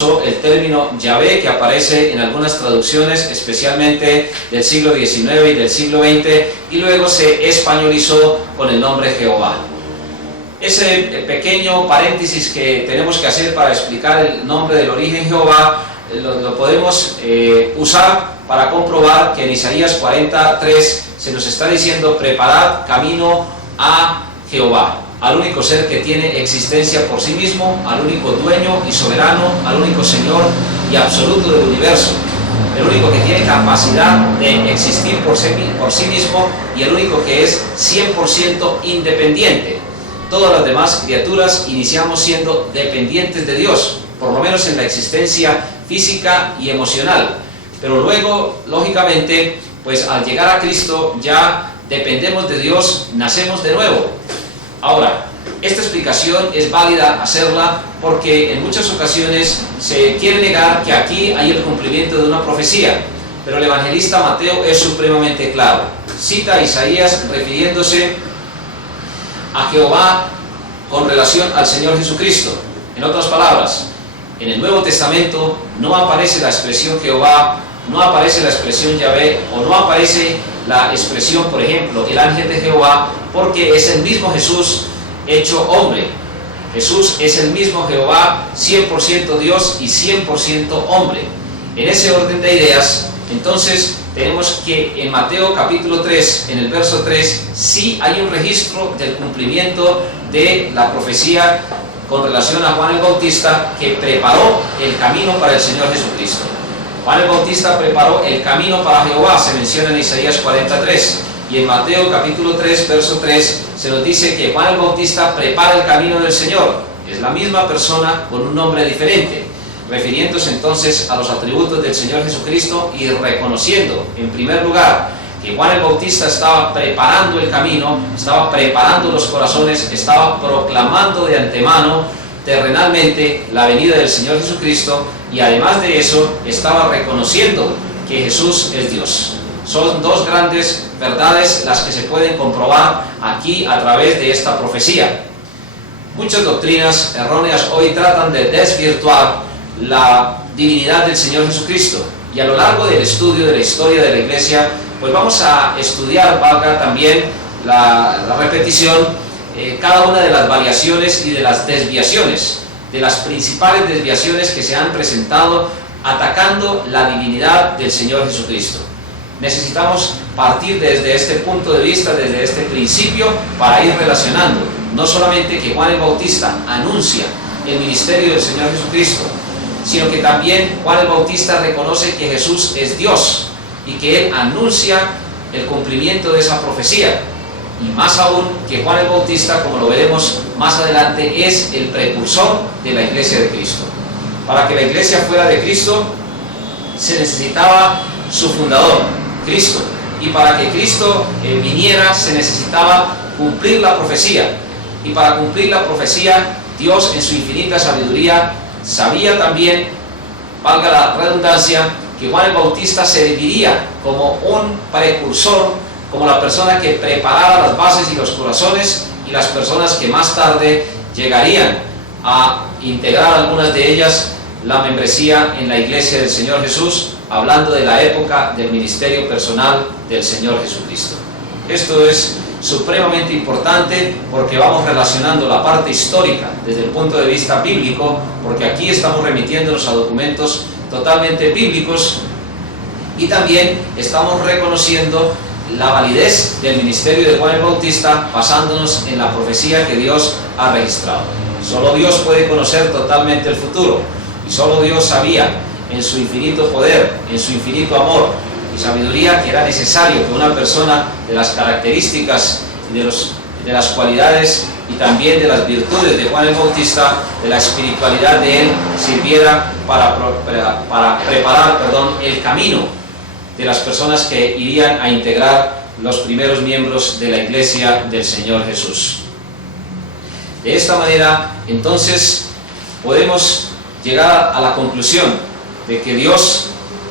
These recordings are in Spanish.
el término Yahvé, que aparece en algunas traducciones, especialmente del siglo XIX y del siglo XX, y luego se españolizó con el nombre Jehová. Ese pequeño paréntesis que tenemos que hacer para explicar el nombre del origen Jehová, lo podemos usar para comprobar que en Isaías 43 se nos está diciendo: preparad camino a Jehová, al único ser que tiene existencia por sí mismo, al único dueño y soberano, al único Señor y absoluto del universo, el único que tiene capacidad de existir por sí mismo y el único que es 100% independiente. Todas las demás criaturas iniciamos siendo dependientes de Dios, por lo menos en la existencia física y emocional, pero luego, lógicamente, pues al llegar a Cristo ya dependemos de Dios, nacemos de nuevo. Ahora, esta explicación es válida hacerla porque en muchas ocasiones se quiere negar que aquí hay el cumplimiento de una profecía, pero el evangelista Mateo es supremamente claro. Cita a Isaías refiriéndose a Jehová con relación al Señor Jesucristo. En otras palabras, en el Nuevo Testamento no aparece la expresión Jehová, no aparece la expresión Yahvé, o no aparece la expresión, por ejemplo, el ángel de Jehová, porque es el mismo Jesús hecho hombre. Jesús es el mismo Jehová, 100% Dios y 100% hombre. En ese orden de ideas, entonces, tenemos que en Mateo capítulo 3, en el verso 3, sí hay un registro del cumplimiento de la profecía con relación a Juan el Bautista, que preparó el camino para el Señor Jesucristo. Juan el Bautista preparó el camino para Jehová, se menciona en Isaías 43, y en Mateo capítulo 3, verso 3, se nos dice que Juan el Bautista prepara el camino del Señor. Es la misma persona con un nombre diferente, refiriéndose entonces a los atributos del Señor Jesucristo y reconociendo, en primer lugar, que Juan el Bautista estaba preparando el camino, estaba preparando los corazones, estaba proclamando de antemano, terrenalmente, la venida del Señor Jesucristo, y además de eso, estaba reconociendo que Jesús es Dios. Son dos grandes verdades las que se pueden comprobar aquí a través de esta profecía. Muchas doctrinas erróneas hoy tratan de desvirtuar la divinidad del Señor Jesucristo, y a lo largo del estudio de la historia de la Iglesia, pues vamos a estudiar, valga también la repetición, cada una de las variaciones y de las desviaciones, de las principales desviaciones que se han presentado atacando la divinidad del Señor Jesucristo. Necesitamos partir desde este punto de vista, desde este principio, para ir relacionando no solamente que Juan el Bautista anuncia el ministerio del Señor Jesucristo, sino que también Juan el Bautista reconoce que Jesús es Dios y que él anuncia el cumplimiento de esa profecía. Y más aún que Juan el Bautista, como lo veremos más adelante, es el precursor de la Iglesia de Cristo. Para que la Iglesia fuera de Cristo, se necesitaba su fundador, Cristo. Y para que Cristo viniera, se necesitaba cumplir la profecía. Y para cumplir la profecía, Dios en su infinita sabiduría sabía también, valga la redundancia, que Juan el Bautista serviría como un precursor, como la persona que preparara las bases y los corazones, y las personas que más tarde llegarían a integrar algunas de ellas la membresía en la Iglesia del Señor Jesús, hablando de la época del ministerio personal del Señor Jesucristo. Esto es supremamente importante porque vamos relacionando la parte histórica desde el punto de vista bíblico, porque aquí estamos remitiéndonos a documentos totalmente bíblicos, y también estamos reconociendo la validez del ministerio de Juan el Bautista basándonos en la profecía que Dios ha registrado. Solo Dios puede conocer totalmente el futuro, y solo Dios sabía en su infinito poder, en su infinito amor y sabiduría, que era necesario que una persona de las características y de las cualidades y también de las virtudes de Juan el Bautista, de la espiritualidad de él, sirviera para preparar el camino de las personas que irían a integrar los primeros miembros de la Iglesia del Señor Jesús. De esta manera, entonces, podemos llegar a la conclusión de que Dios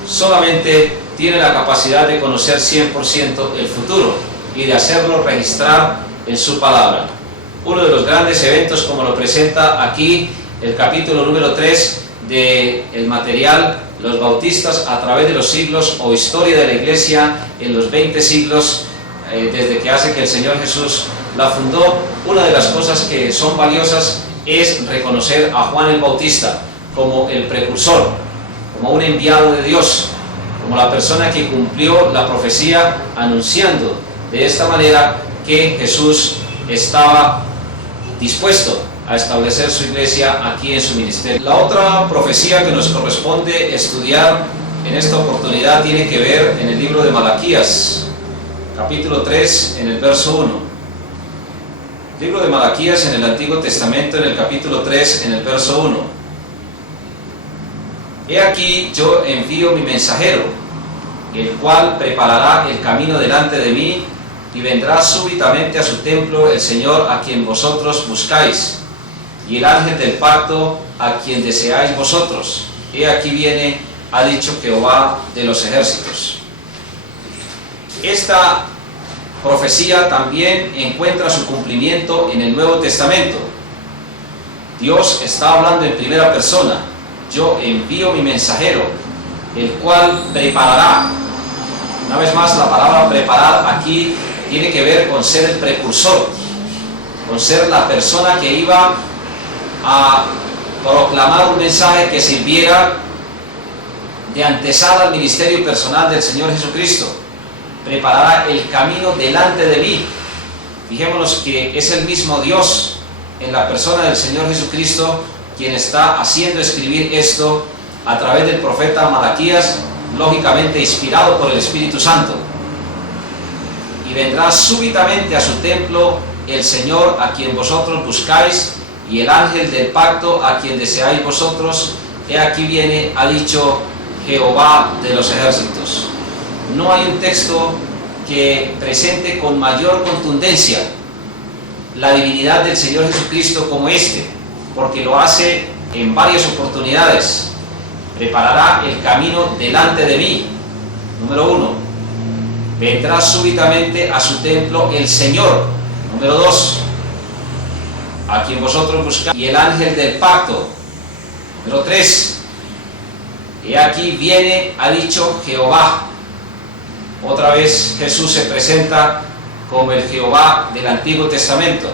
solamente tiene la capacidad de conocer 100% el futuro y de hacerlo registrar en su palabra. Uno de los grandes eventos, como lo presenta aquí el capítulo número 3 del material, los bautistas a través de los siglos o historia de la iglesia en los 20 siglos, desde que hace que el Señor Jesús la fundó, una de las cosas que son valiosas es reconocer a Juan el Bautista como el precursor, como un enviado de Dios, como la persona que cumplió la profecía anunciando de esta manera que Jesús estaba dispuesto a establecer su iglesia aquí en su ministerio. La otra profecía que nos corresponde estudiar en esta oportunidad tiene que ver en el libro de Malaquías, capítulo 3, en el verso 1. Libro de Malaquías en el Antiguo Testamento, en el capítulo 3, en el verso 1. He aquí yo envío mi mensajero, el cual preparará el camino delante de mí, y vendrá súbitamente a su templo el Señor a quien vosotros buscáis, y el ángel del pacto a quien deseáis vosotros. He aquí viene, ha dicho Jehová de los ejércitos. Esta profecía también encuentra su cumplimiento en el Nuevo Testamento. Dios está hablando en primera persona. Yo envío mi mensajero, el cual preparará. Una vez más, la palabra preparar aquí tiene que ver con ser el precursor, con ser la persona que iba a proclamar un mensaje que sirviera de antesala al ministerio personal del Señor Jesucristo. Preparará el camino delante de mí. Fijémonos que es el mismo Dios en la persona del Señor Jesucristo quien está haciendo escribir esto a través del profeta Malaquías, lógicamente inspirado por el Espíritu Santo. Y vendrá súbitamente a su templo el Señor a quien vosotros buscáis, y el ángel del pacto a quien deseáis vosotros. He aquí viene, ha dicho Jehová de los ejércitos. No hay un texto que presente con mayor contundencia la divinidad del Señor Jesucristo como este, porque lo hace en varias oportunidades. Preparará el camino delante de mí. Número 1. Vendrá súbitamente a su templo el Señor. Número 2. A quien vosotros buscáis, y el ángel del pacto. Número 3. He aquí viene, ha dicho Jehová. Otra vez Jesús se presenta como el Jehová del Antiguo Testamento.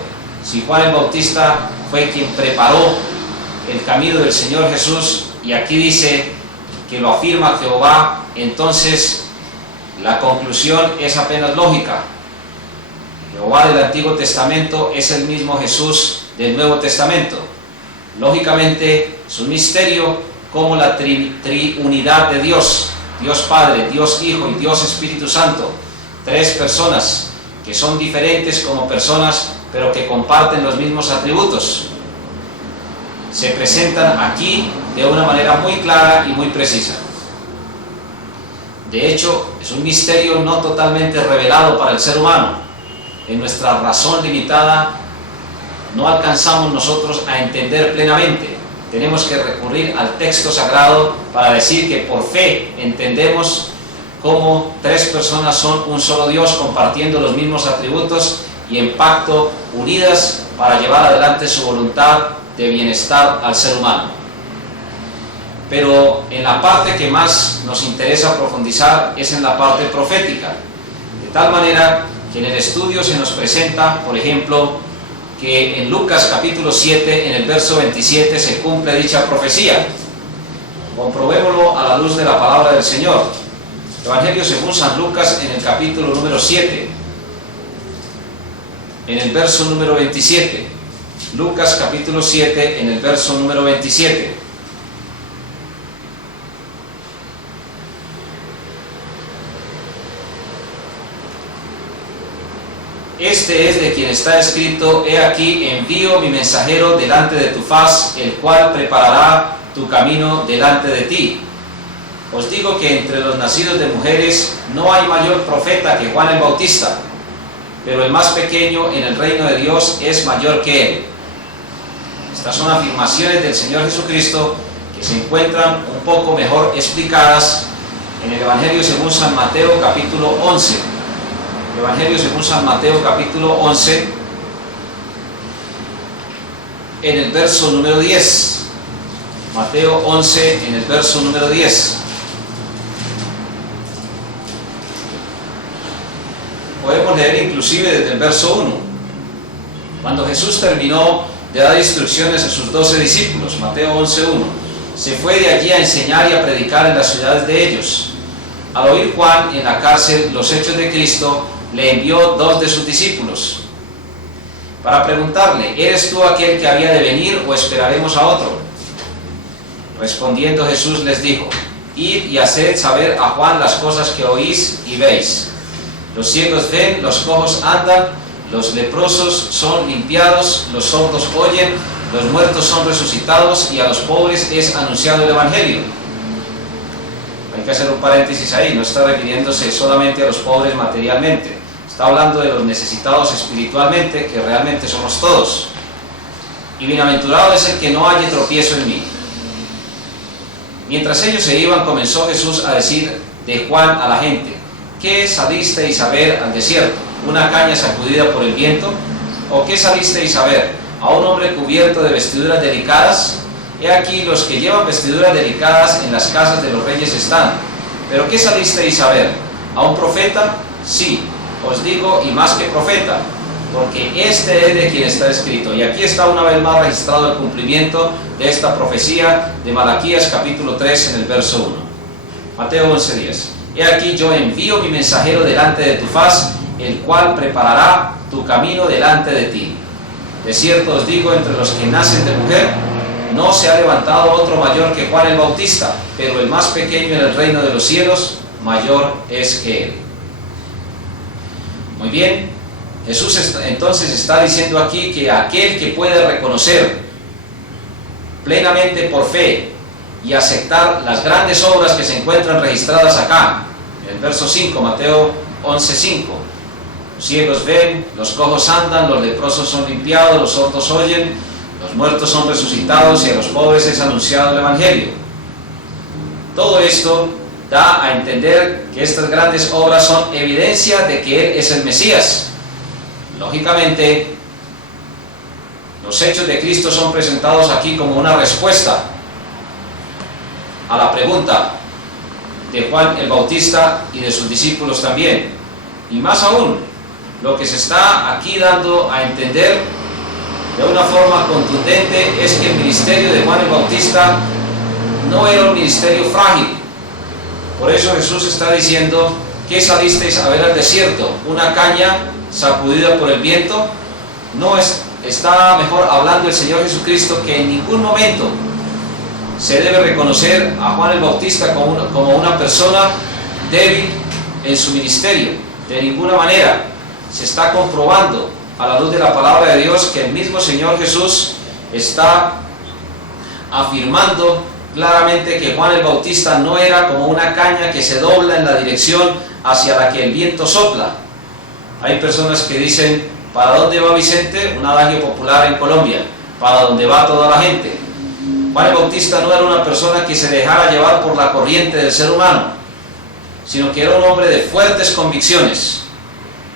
Si Juan el Bautista fue quien preparó el camino del Señor Jesús, y aquí dice que lo afirma Jehová, entonces la conclusión es apenas lógica. Jehová del Antiguo Testamento es el mismo Jesús del Nuevo Testamento. Lógicamente es un misterio como la triunidad de Dios, Dios Padre, Dios Hijo y Dios Espíritu Santo, tres personas que son diferentes como personas, pero que comparten los mismos atributos. Se presentan aquí de una manera muy clara y muy precisa. De hecho, es un misterio no totalmente revelado para el ser humano. En nuestra razón limitada no alcanzamos nosotros a entender plenamente. Tenemos que recurrir al texto sagrado para decir que por fe entendemos cómo tres personas son un solo Dios, compartiendo los mismos atributos y en pacto unidas para llevar adelante su voluntad de bienestar al ser humano. Pero en la parte que más nos interesa profundizar es en la parte profética, de tal manera que en el estudio se nos presenta, por ejemplo, que en Lucas capítulo 7, en el verso 27, se cumple dicha profecía. Comprobémoslo a la luz de la palabra del Señor. Evangelio según San Lucas, en el capítulo número 7, en el verso número 27. Lucas capítulo 7, en el verso número 27. Este es de quien está escrito: he aquí envío mi mensajero delante de tu faz, el cual preparará tu camino delante de ti. Os digo que entre los nacidos de mujeres no hay mayor profeta que Juan el Bautista, pero el más pequeño en el reino de Dios es mayor que él. Estas son afirmaciones del Señor Jesucristo que se encuentran un poco mejor explicadas en el Evangelio según San Mateo capítulo 11. Evangelio según San Mateo capítulo 11, en el verso número 10. Mateo 11 en el verso número 10. Podemos leer inclusive desde el verso 1. Cuando Jesús terminó de dar instrucciones a sus 12 discípulos, Mateo 11:1, se fue de allí a enseñar y a predicar en las ciudades de ellos. Al oír Juan en la cárcel los hechos de Cristo, le envió 2 de sus discípulos para preguntarle: ¿eres tú aquel que había de venir o esperaremos a otro? Respondiendo Jesús les dijo: id y haced saber a Juan las cosas que oís y veis. Los ciegos ven, los cojos andan, los leprosos son limpiados, los sordos oyen, los muertos son resucitados y a los pobres es anunciado el Evangelio. Hay que hacer un paréntesis ahí, no está refiriéndose solamente a los pobres materialmente, está hablando de los necesitados espiritualmente, que realmente somos todos. Y bienaventurado es el que no haya tropiezo en mí. Mientras ellos se iban, comenzó Jesús a decir de Juan a la gente: ¿qué salisteis a ver al desierto? ¿Una caña sacudida por el viento? ¿O qué salisteis a ver? ¿A un hombre cubierto de vestiduras delicadas? He aquí, los que llevan vestiduras delicadas en las casas de los reyes están. ¿Pero qué salisteis a ver? ¿A un profeta? Sí, os digo, y más que profeta, porque este es de quien está escrito. Y aquí está una vez más registrado el cumplimiento de esta profecía de Malaquías capítulo 3 en el verso 1. Mateo 11:10. He aquí, yo envío mi mensajero delante de tu faz, el cual preparará tu camino delante de ti. De cierto os digo, entre los que nacen de mujer, no se ha levantado otro mayor que Juan el Bautista, pero el más pequeño en el reino de los cielos, mayor es que él. Muy bien, Jesús entonces está diciendo aquí que aquel que puede reconocer plenamente por fe y aceptar las grandes obras que se encuentran registradas acá, en el verso 5, Mateo 11:5, los ciegos ven, los cojos andan, los leprosos son limpiados, los sordos oyen, los muertos son resucitados y a los pobres es anunciado el Evangelio. Todo esto da a entender que estas grandes obras son evidencia de que Él es el Mesías. Lógicamente, los hechos de Cristo son presentados aquí como una respuesta a la pregunta de Juan el Bautista y de sus discípulos también. Y más aún, lo que se está aquí dando a entender de una forma contundente es que el ministerio de Juan el Bautista no era un ministerio frágil. Por eso Jesús está diciendo: ¿qué salisteis a ver al desierto? ¿Una caña sacudida por el viento? No está mejor hablando el Señor Jesucristo que en ningún momento se debe reconocer a Juan el Bautista como una persona débil en su ministerio. De ninguna manera. Se está comprobando a la luz de la palabra de Dios que el mismo Señor Jesús está afirmando claramente que Juan el Bautista no era como una caña que se dobla en la dirección hacia la que el viento sopla. Hay personas que dicen: ¿para dónde va Vicente? Un adagio popular en Colombia: para dónde va toda la gente. Juan el Bautista no era una persona que se dejara llevar por la corriente del ser humano, sino que era un hombre de fuertes convicciones.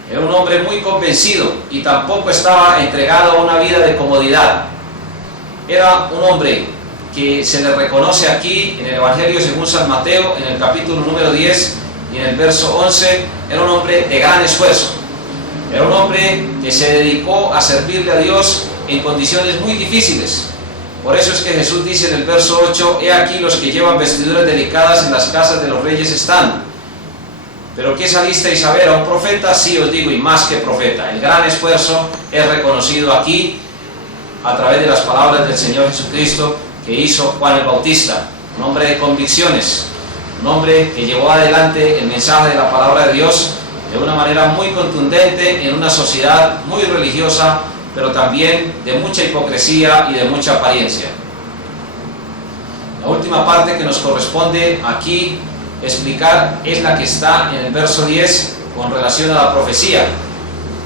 Era un hombre muy convencido y tampoco estaba entregado a una vida de comodidad. Era un hombre que se le reconoce aquí en el Evangelio según San Mateo, en el capítulo número 10 y en el verso 11, era un hombre de gran esfuerzo. Era un hombre que se dedicó a servirle a Dios en condiciones muy difíciles. Por eso es que Jesús dice en el verso 8: he aquí, los que llevan vestiduras delicadas en las casas de los reyes están. ¿Pero qué salisteis a ver? ¿A un profeta? Sí, os digo, y más que profeta. El gran esfuerzo es reconocido aquí a través de las palabras del Señor Jesucristo que hizo Juan el Bautista. Un hombre de convicciones, un hombre que llevó adelante el mensaje de la palabra de Dios de una manera muy contundente en una sociedad muy religiosa, pero también de mucha hipocresía y de mucha apariencia. La última parte que nos corresponde aquí explicar es la que está en el verso 10 con relación a la profecía.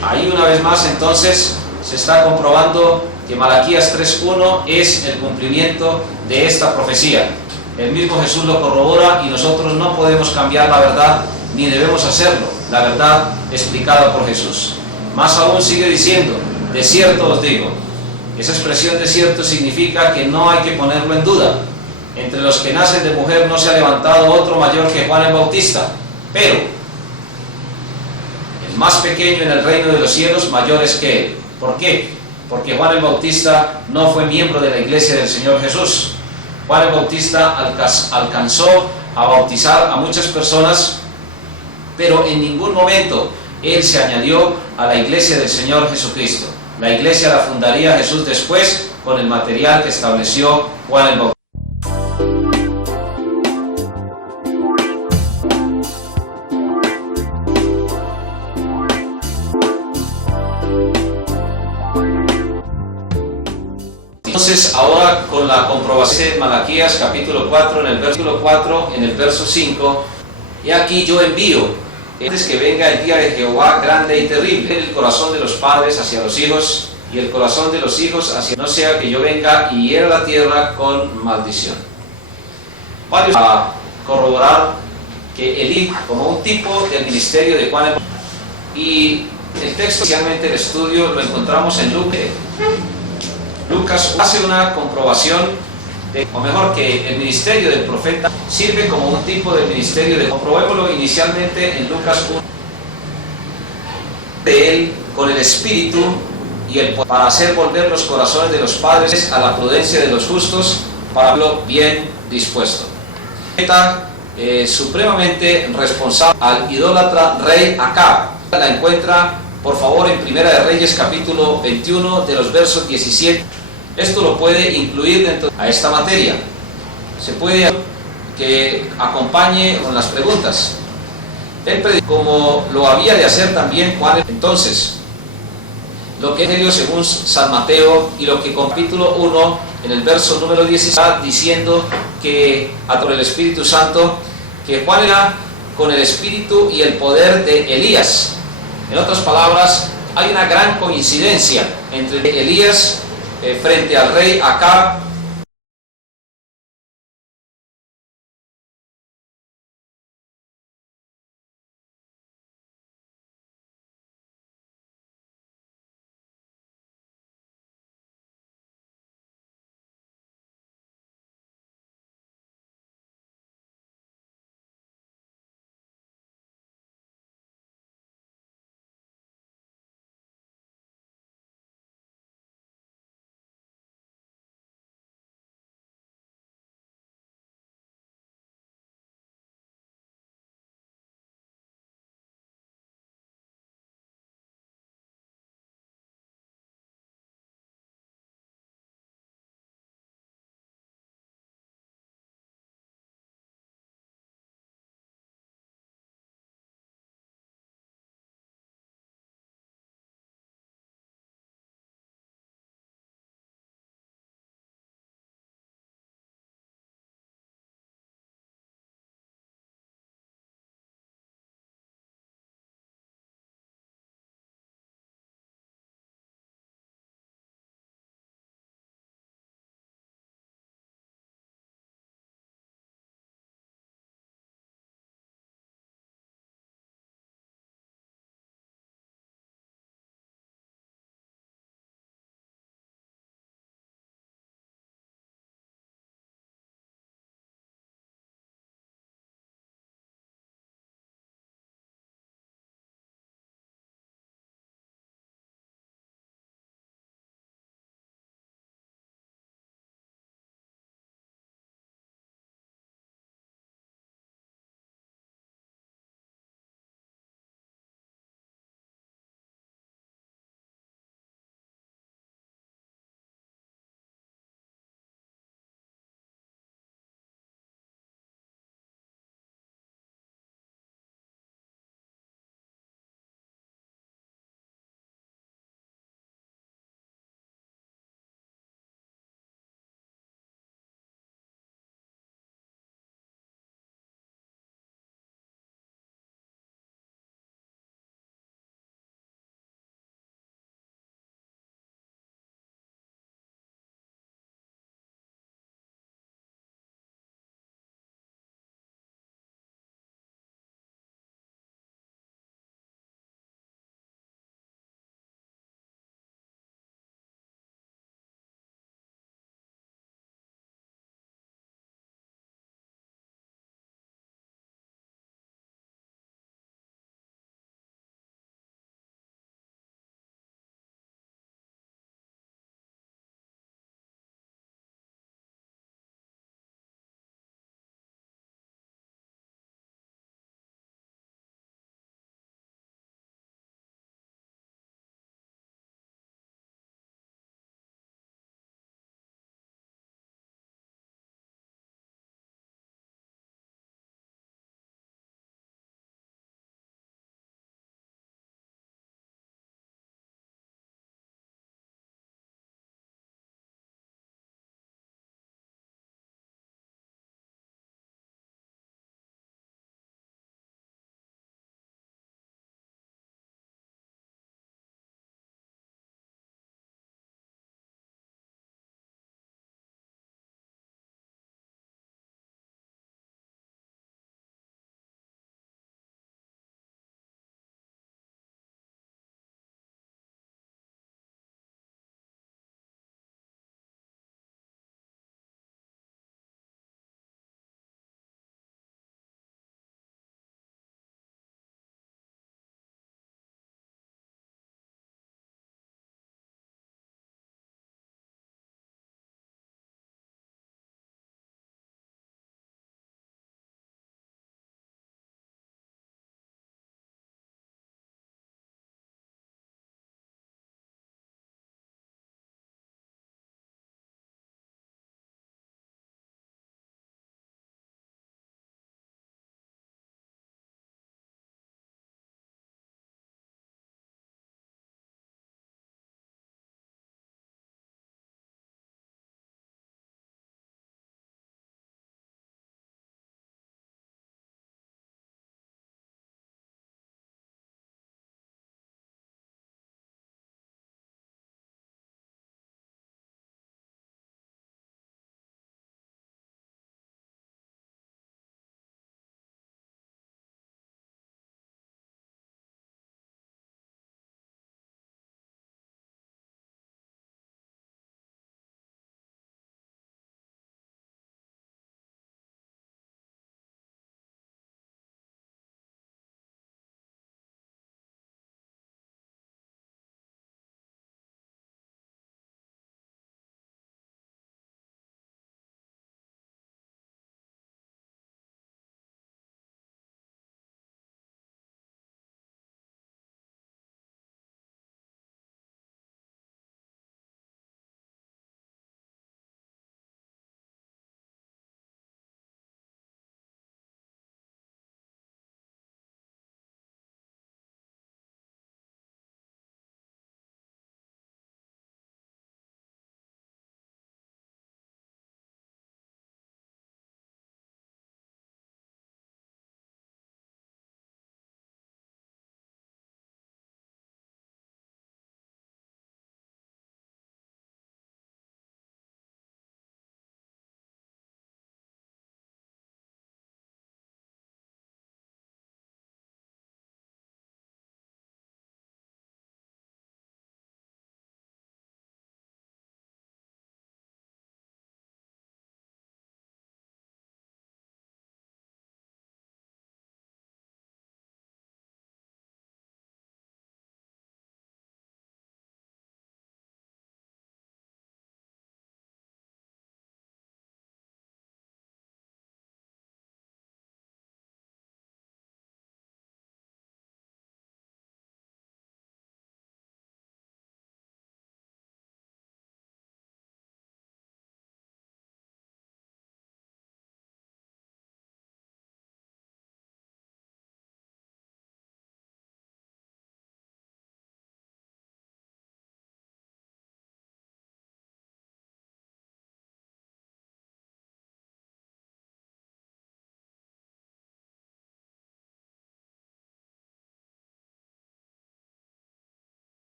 Ahí una vez más entonces se está comprobando que Malaquías 3:1 es el cumplimiento de esta profecía. El mismo Jesús lo corrobora y nosotros no podemos cambiar la verdad ni debemos hacerlo, la verdad explicada por Jesús. Más aún sigue diciendo: de cierto os digo. Esa expresión de cierto significa que no hay que ponerlo en duda. entre los que nacen de mujer no se ha levantado otro mayor que Juan el Bautista, pero el más pequeño en el reino de los cielos mayor es que él. ¿Por qué? Porque Juan el Bautista no fue miembro de la iglesia del Señor Jesús. Juan el Bautista alcanzó a bautizar a muchas personas, pero en ningún momento él se añadió a la iglesia del Señor Jesucristo. La iglesia la fundaría Jesús después con el material que estableció Juan el Bautista. Entonces, ahora con la comprobación de Malaquías capítulo 4, en el verso 5, y aquí yo envío, antes que venga el día de Jehová grande y terrible, el corazón de los padres hacia los hijos, y el corazón de los hijos hacia, no sea que yo venga y hiera la tierra con maldición. Varios a corroborar que Elí, como un tipo del ministerio de Juan el Bautista, y el texto, especialmente el estudio, lo encontramos en Lucas hace una comprobación, o mejor, que el ministerio del profeta sirve como un tipo de ministerio de... Comprobémoslo inicialmente en Lucas 1, de él con el espíritu y el poder para hacer volver los corazones de los padres a la prudencia de los justos, para verlo bien dispuesto. Supremamente responsable al idólatra rey Acab. La encuentra, por favor, en Primera de Reyes capítulo 21 de los versos 17. Esto lo puede incluir dentro de esta materia. Se puede que acompañe con las preguntas. Él predicó como lo había de hacer también Juan. Entonces, lo que es según San Mateo y lo que con capítulo 1 en el verso número 16 está diciendo que por el Espíritu Santo, que Juan era con el espíritu y el poder de Elías. En otras palabras, hay una gran coincidencia entre Elías frente al rey Acab